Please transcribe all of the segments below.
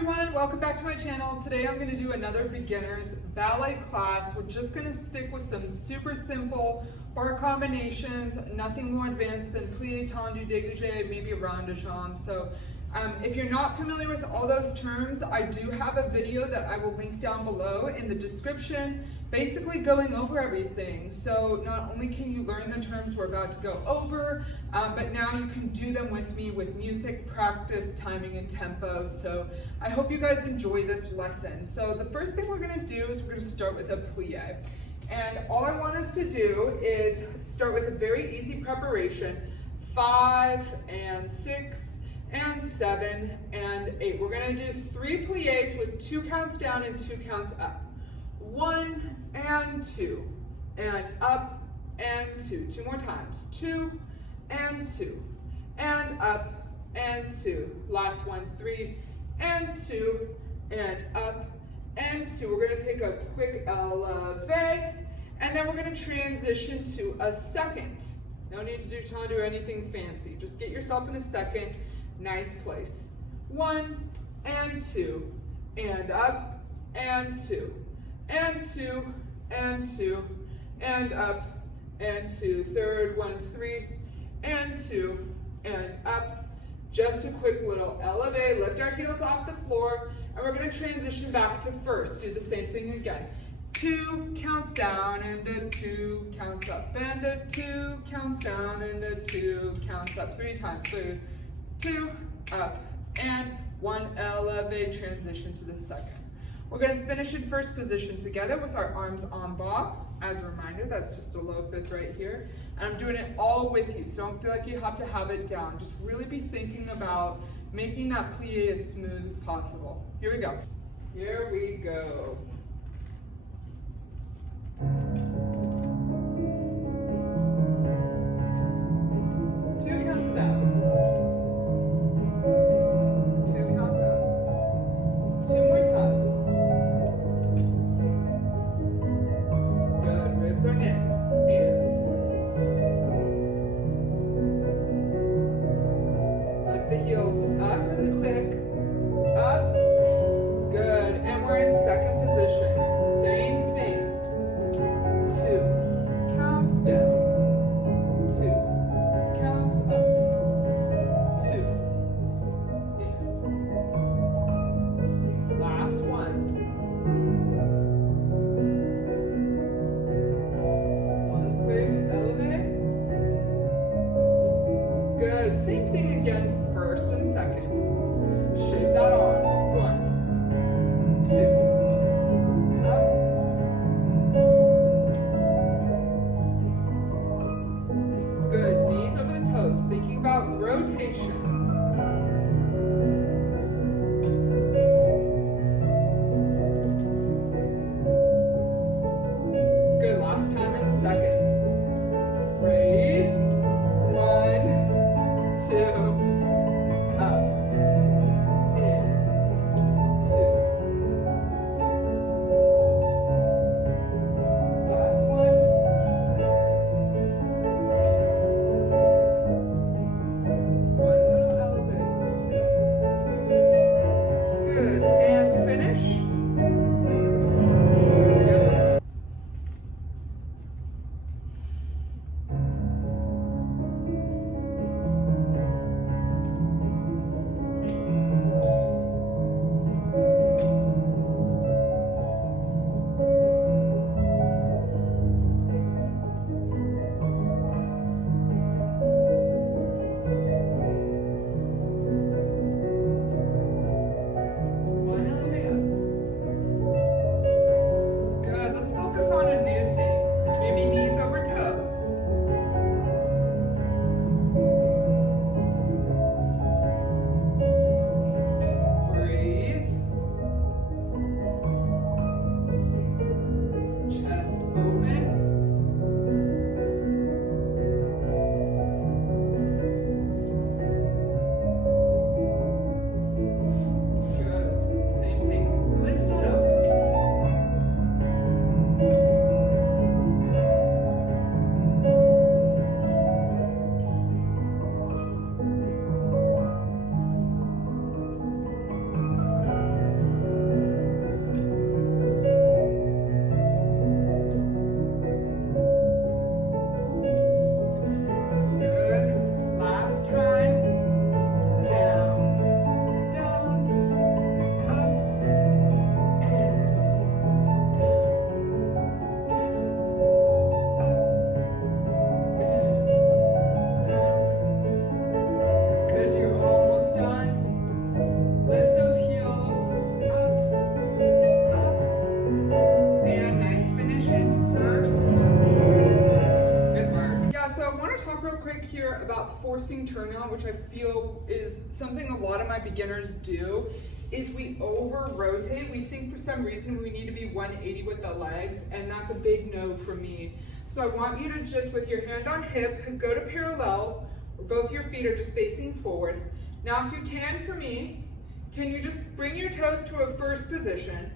everyone, welcome back to my channel. Today I'm going to do another beginner's ballet class. We're just going to stick with some super simple bar combinations, nothing more advanced than plie, tendu, dégagé, maybe a rond de jambe. So if you're not familiar with all those terms, I do have a video that I will link down below in the description, basically going over everything. So not only can you learn the terms we're about to go over, but now you can do them with me with music, practice, timing, and tempo. So I hope you guys enjoy this lesson. So the first thing we're gonna do is we're gonna start with a plie. And all I want us to do is start with a very easy preparation, 5 and 6, and 7 and 8. We're gonna do 3 plies with 2 counts down and 2 counts up. 1 and 2, and up and 2. 2 more times. 2 and 2, and up and 2. Last one, 3 and 2, and up and 2. We're gonna take a quick elevate, and then we're gonna transition to a second. No need to do tendu or anything fancy. Just get yourself in a second. Nice place. 1 and 2, and up and 2, and 2 and 2, and up and 2. Third one, 3 and 2, and up. Just a quick little elevate, lift our heels off the floor, and we're going to transition back to first. Do the same thing again. 2 counts down and a 2 counts up, and a 2 counts down and a 2 counts up. 3 times. 3, 2, up, and 1, elevate, transition to the second. We're going to finish in first position together with our arms en bas. As a reminder, that's just a low fifth right here. And I'm doing it all with you, so don't feel like you have to have it down. Just really be thinking about making that plie as smooth as possible. Here we go. Here we go. Good. Same thing again, first and second. Shape that arm. 1, 2. Up. Good. Knees over the toes. Thinking about rotation. Good. Last time in second. Breathe. 2, up, in, 2. Last one. 1 little elevate. Good, and finish. Good. about forcing turnout, which I feel is something a lot of my beginners do, is we over rotate. We think for some reason we need to be 180 with the legs, and that's a big no for me. So I want you to just, with your hand on hip, go to parallel, where both your feet are just facing forward. Now if you can, for me, can you just bring your toes to a first position,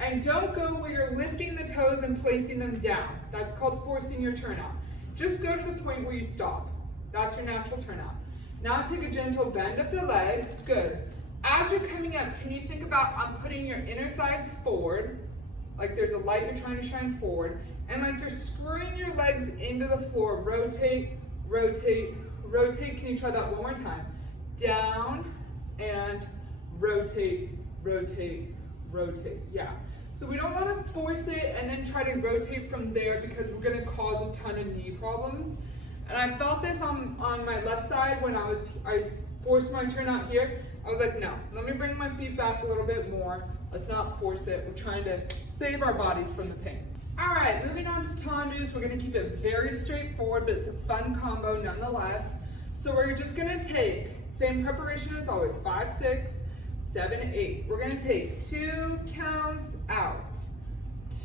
and don't go where you're lifting the toes and placing them down. That's called forcing your turnout. Just go to the point where you stop. That's your natural turnout. Now take a gentle bend of the legs, good. As you're coming up, can you think about putting your inner thighs forward, like there's a light you're trying to shine forward, and like you're screwing your legs into the floor. Rotate, rotate, rotate. Can you try that one more time? Down and rotate, rotate, rotate. Yeah. So we don't want to force it and then try to rotate from there, because we're going to cause a ton of knee problems. And I felt this on my left side when I forced my turnout here. I was like, no, let me bring my feet back a little bit more. Let's not force it. We're trying to save our bodies from the pain. All right, moving on to tendus. We're going to keep it very straightforward, but it's a fun combo nonetheless. So we're just going to take, same preparation as always, 5, 6, 7, 8. We're going to take 2 counts out,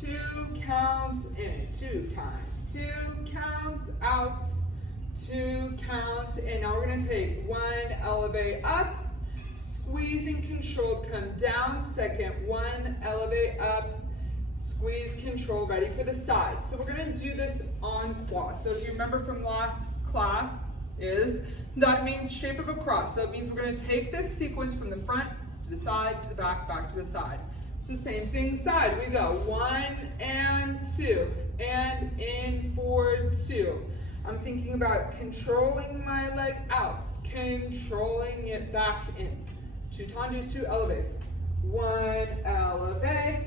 2 counts in, 2 times, 2 counts out, 2 counts in. Now we're going to take 1, elevate up, squeezing, controlled, come down, second, 1, elevate up, squeeze, control, ready for the side. So we're going to do this on quad. So if you remember from last class, that means shape of a cross. So it means we're going to take this sequence from the front to the side, to the back, back to the side. So same thing, side. We go 1 and 2, and in for 2. I'm thinking about controlling my leg out, controlling it back in. 2 tendus, 2 elevates. 1 elevate,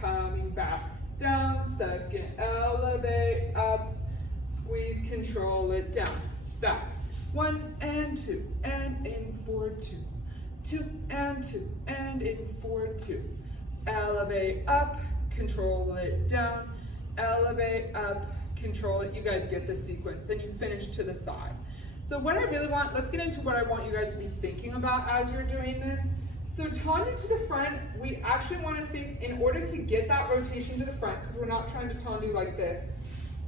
coming back down, second elevate, up, squeeze, control it down, back. 1 and 2, and in for 2. 2 and 2, and in for 2. Elevate up, control it down, elevate up, control it. You guys get the sequence, and you finish to the side. So what I really want, let's get into what I want you guys to be thinking about as you're doing this. So tendu to the front, we actually want to think, in order to get that rotation to the front, because we're not trying to tendu like this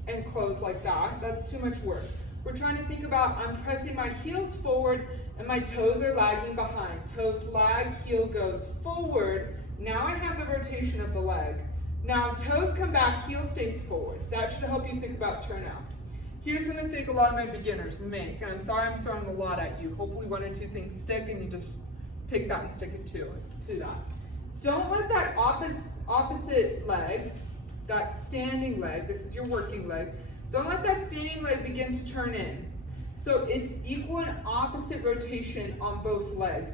and close like that, that's too much work. We're trying to think about, I'm pressing my heels forward and my toes are lagging behind. Toes lag, heel goes forward. Now I have the rotation of the leg. Now toes come back, heel stays forward. That should help you think about turnout. Here's the mistake a lot of my beginners make, and I'm sorry I'm throwing a lot at you. Hopefully 1 or 2 things stick and you just pick that and stick it to that. Don't let that opposite leg, that standing leg, this is your working leg, don't let that standing leg begin to turn in. So it's equal and opposite rotation on both legs.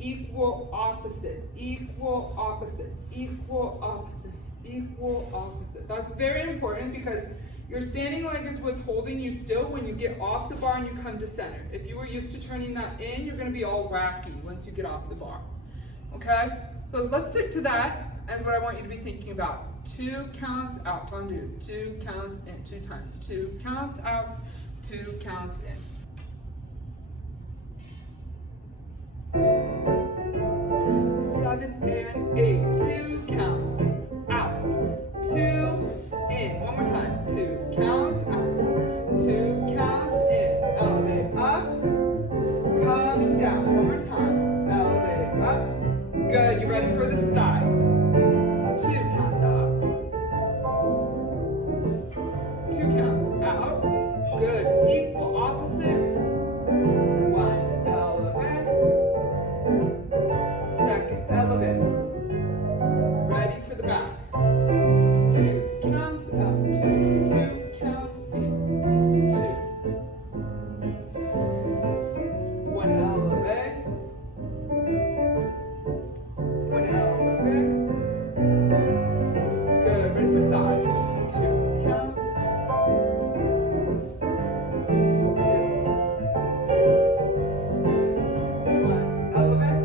Equal, opposite, equal, opposite, equal, opposite, equal, opposite. That's very important, because your standing leg is what's holding you still when you get off the bar and you come to center. If you were used to turning that in, you're going to be all wacky once you get off the bar. Okay? So let's stick to that as what I want you to be thinking about. 2 counts out, tendu. 2 counts in, 2 times. 2 counts out, 2 counts in. 7 and 8. 2 counts out. 2 in. One more time. 2 counts out. 2 counts in. Elevate up. Coming down. One more time. Elevate up. Good. You ready for the side? 2 counts out. 2 counts out. Good. Equal opposite. 1 elevate. Second elevate. Ready for the back. 2 counts out. 2 counts in. 2. 1 elevate. 1 elevate. Good. Ready for side. 2 counts. 2. 1 elevate.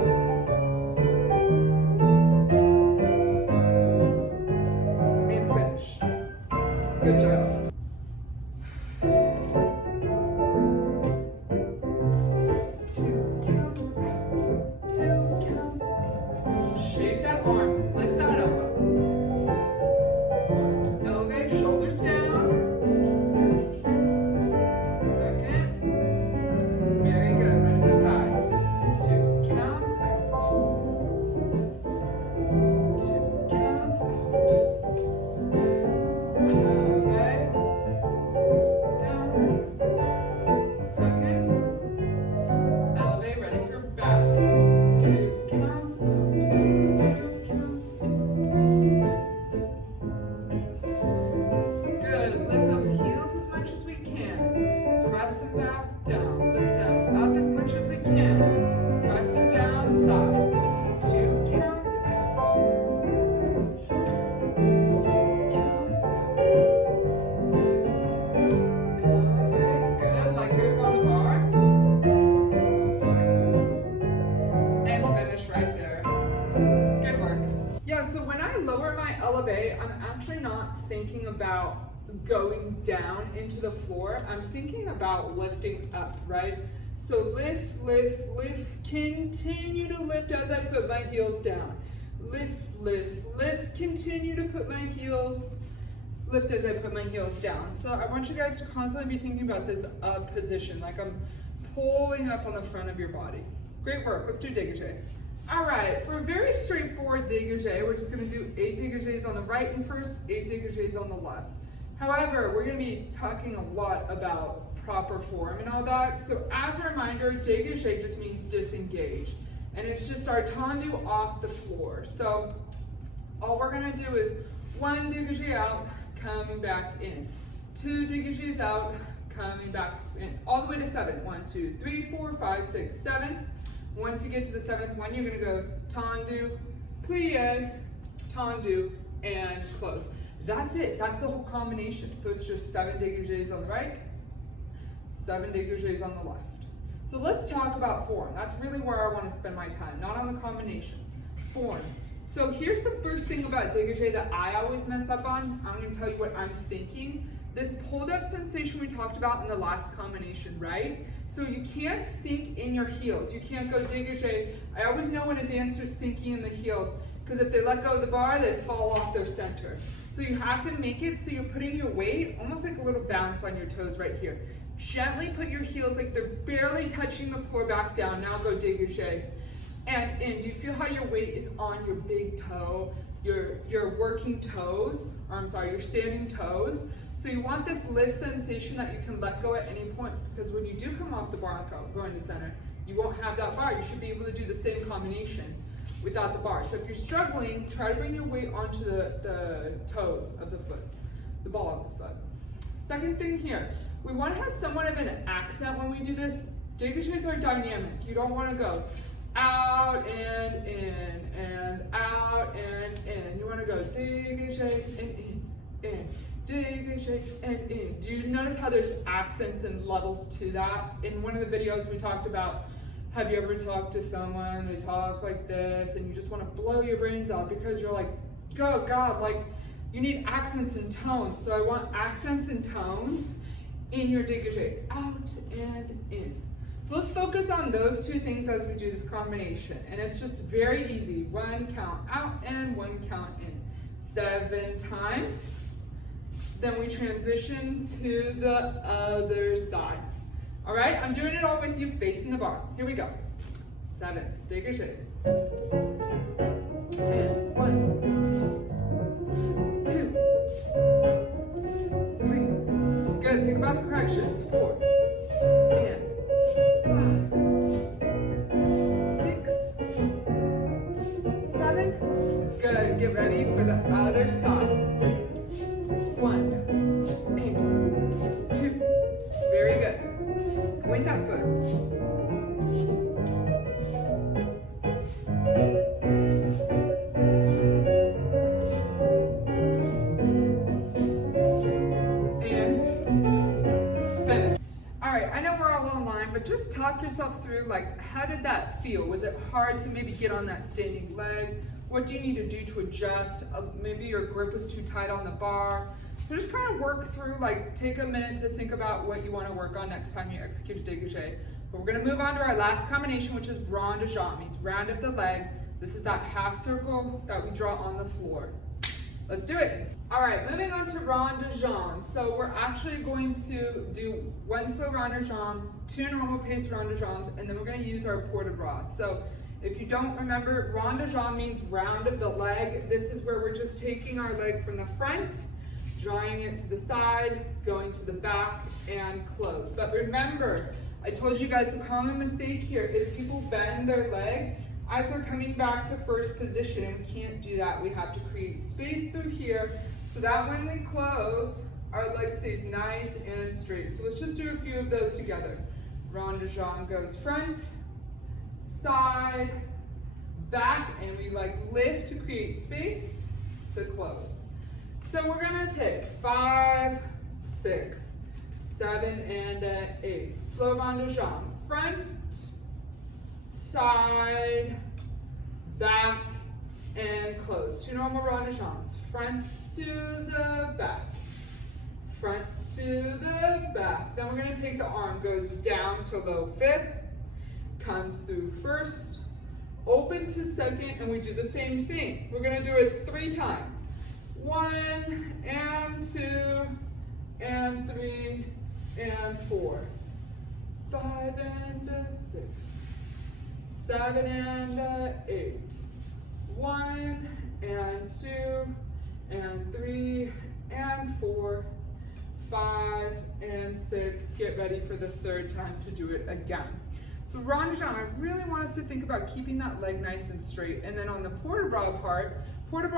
shake that arm, lift that elbow. Elevate, shoulders down. Second. Very good, ready for side. 2 counts out. 2 counts out. Elevate. Down. Second. Elevate, ready for back. 2 counts out. 2 counts in. Good. Lift those heels as much as we can. Press them back down. Lift them up as much as we can. Press them down, side. 2 counts out. 2 counts out. Elevate. Good. Light grip on the bar. Side. And finish right there. Good work. Yeah, so when I lower my elevate, I'm actually not thinking about going down into the floor. I'm thinking about lifting up, right? So lift, lift, lift, continue to lift as I put my heels down. Lift, lift, lift, continue to put my heels, lift as I put my heels down. So I want you guys to constantly be thinking about this up position, like I'm pulling up on the front of your body. Great work, let's do dégagé. All right, for a very straightforward dégagé, we're just gonna do 8 dégagés on the right and first, 8 dégagés on the left. However, we're going to be talking a lot about proper form and all that. So as a reminder, dégagé just means disengage. And it's just our tendu off the floor. So all we're going to do is 1 dégagé out, coming back in. 2 dégagés out, coming back in. All the way to 7. 1, 2, 3, 4, 5, 6, 7. Once you get to the 7th one, you're going to go tendu, plie, tendu, and close. That's it. That's the whole combination. So it's just 7 dégagés on the right, 7 dégagés on the left. So let's talk about form. That's really where I want to spend my time, not on the combination. Form. So here's the first thing about dégagé that I always mess up on. I'm going to tell you what I'm thinking. This pulled up sensation we talked about in the last combination, right? So you can't sink in your heels. You can't go dégagé. I always know when a dancer's sinking in the heels, because if they let go of the bar, they fall off their center. So you have to make it so you're putting your weight almost like a little bounce on your toes right here. Gently put your heels like they're barely touching the floor back down. Now go dégagé. And in. Do you feel how your weight is on your big toe, your working toes, or I'm sorry, your standing toes? So you want this lift sensation that you can let go at any point, because when you do come off the bar and go into center, you won't have that bar. You should be able to do the same combination without the bar. So if you're struggling, try to bring your weight onto the toes of the foot, the ball of the foot. Second thing here, we want to have somewhat of an accent when we do this. Dégagés are dynamic. You don't want to go out and in, and out and in. You want to go dégagé and in, dégagé and in. Do you notice how there's accents and levels to that? In one of the videos we talked about, have you ever talked to someone, they talk like this, and you just want to blow your brains out because you're like, oh God, like you need accents and tones. So I want accents and tones in your dégagé, out and in. So let's focus on those 2 things as we do this combination. And it's just very easy. 1 count out and 1 count in. 7 times. Then we transition to the other side. All right, I'm doing it all with you facing the bar. Here we go. 7 dégagés. And 1, 2, 3. Good, think about the corrections. 4, and 5, 6, 7. Good, get ready for the other side. 1, and 2. Very good. Point that foot. And finish. All right, I know we're all online, but just talk yourself through, like, how did that feel? Was it hard to maybe get on that standing leg? What do you need to do to adjust? Maybe your grip was too tight on the bar. So just kind of work through, like, take a minute to think about what you want to work on next time you execute a dégagé. But we're going to move on to our last combination, which is rond de jambe, means round of the leg, This is that half circle that we draw on the floor. Let's do it. All right, moving on to rond de jambe. So we're actually going to do one slow rond de jambe, two normal pace rond de jambes, and then we're going to use our port de bras. So if you don't remember, rond de jambe means round of the leg. This is where we're just taking our leg from the front, drawing it to the side, going to the back, and close. But remember, I told you guys the common mistake here is people bend their leg as they're coming back to first position, and we can't do that. We have to create space through here so that when we close, our leg stays nice and straight. So let's just do a few of those together. Rond de jambe goes front, side, back, and we like lift to create space to close. So we're gonna take 5, 6, 7, and 8. Slow rond de jambe. Front, side, back, and close. Two normal rond de jambes. Front to the back. Front to the back. Then we're going to take the arm, goes down to low fifth, comes through first, open to second, and we do the same thing. We're going to do it 3 times. 1 and 2 and 3 and 4. 5 and 6. 7 and 8. 1 and 2 and 3 and 4. 5 and 6. Get ready for the 3rd time to do it again. So rond de jambe, I really want us to think about keeping that leg nice and straight. And then on the port de bras part, port de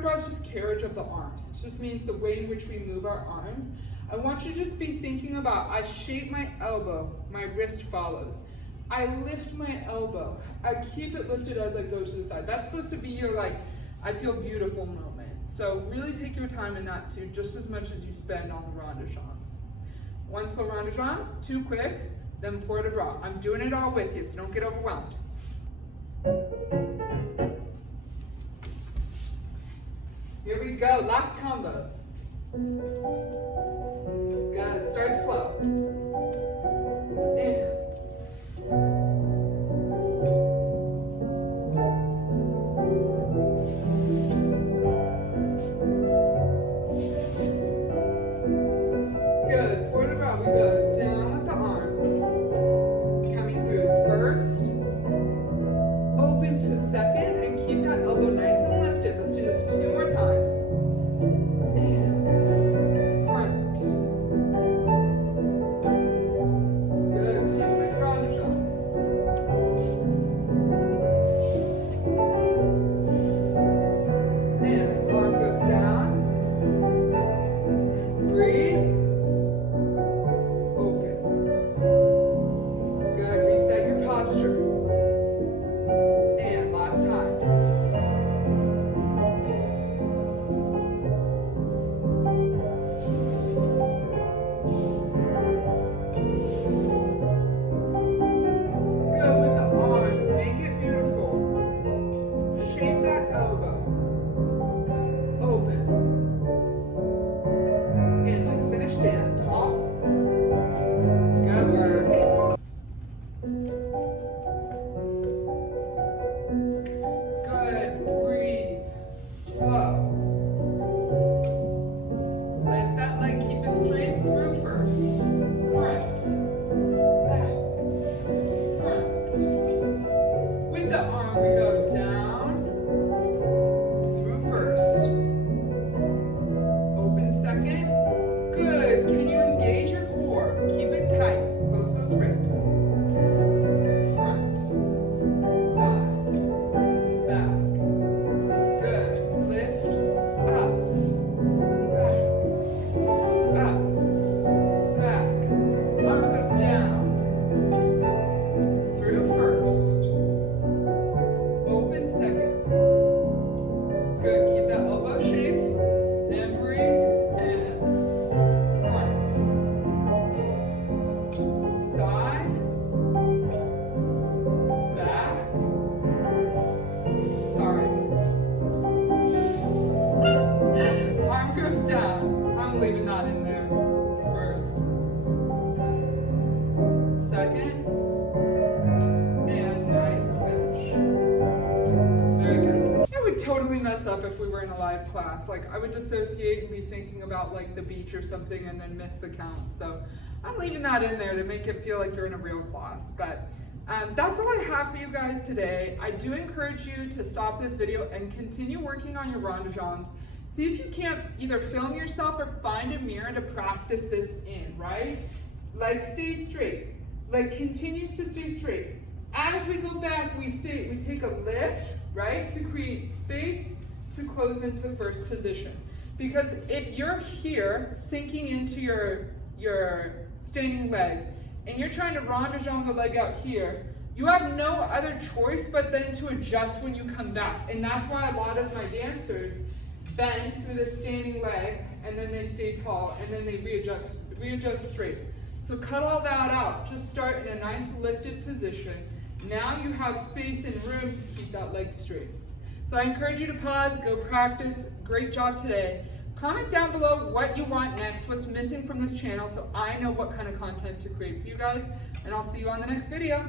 bras is just carriage of the arms. It just means the way in which we move our arms. I want you to just be thinking about, I shape my elbow, my wrist follows. I lift my elbow. I keep it lifted as I go to the side. That's supposed to be your I feel beautiful moment. So really take your time in that too, just as much as you spend on the rond de jambes. 1 slow rond de jambe, 2 quick, then port de bras. I'm doing it all with you, so don't get overwhelmed. Here we go, last combo. Good, start slow. And good, port de bras, we go down with the arm, coming through first, open to second, and keep that elbow nice and lifted. Let's do this 2 more times. And front. Good, 2 quick rond de jambes. And arm goes down. Breathe. totally mess up if we were in a live class. Like I would dissociate and be thinking about like the beach or something and then miss the count. So I'm leaving that in there to make it feel like you're in a real class. But that's all I have for you guys today. I do encourage you to stop this video and continue working on your rondejons. See if you can't either film yourself or find a mirror to practice this in, right? Leg stays straight. Leg continues to stay straight. As we go back, we take a lift, right, to create space to close into first position. Because if you're here sinking into your standing leg, and you're trying to rondejon the leg out here, you have no other choice but then to adjust when you come back. And that's why a lot of my dancers bend through the standing leg, and then they stay tall, and then they readjust straight. So cut all that out. Just start in a nice lifted position. Now you have space and room to keep that leg straight. So I encourage you to pause, go practice. Great job today. Comment down below what you want next, what's missing from this channel, so I know what kind of content to create for you guys, and I'll see you on the next video.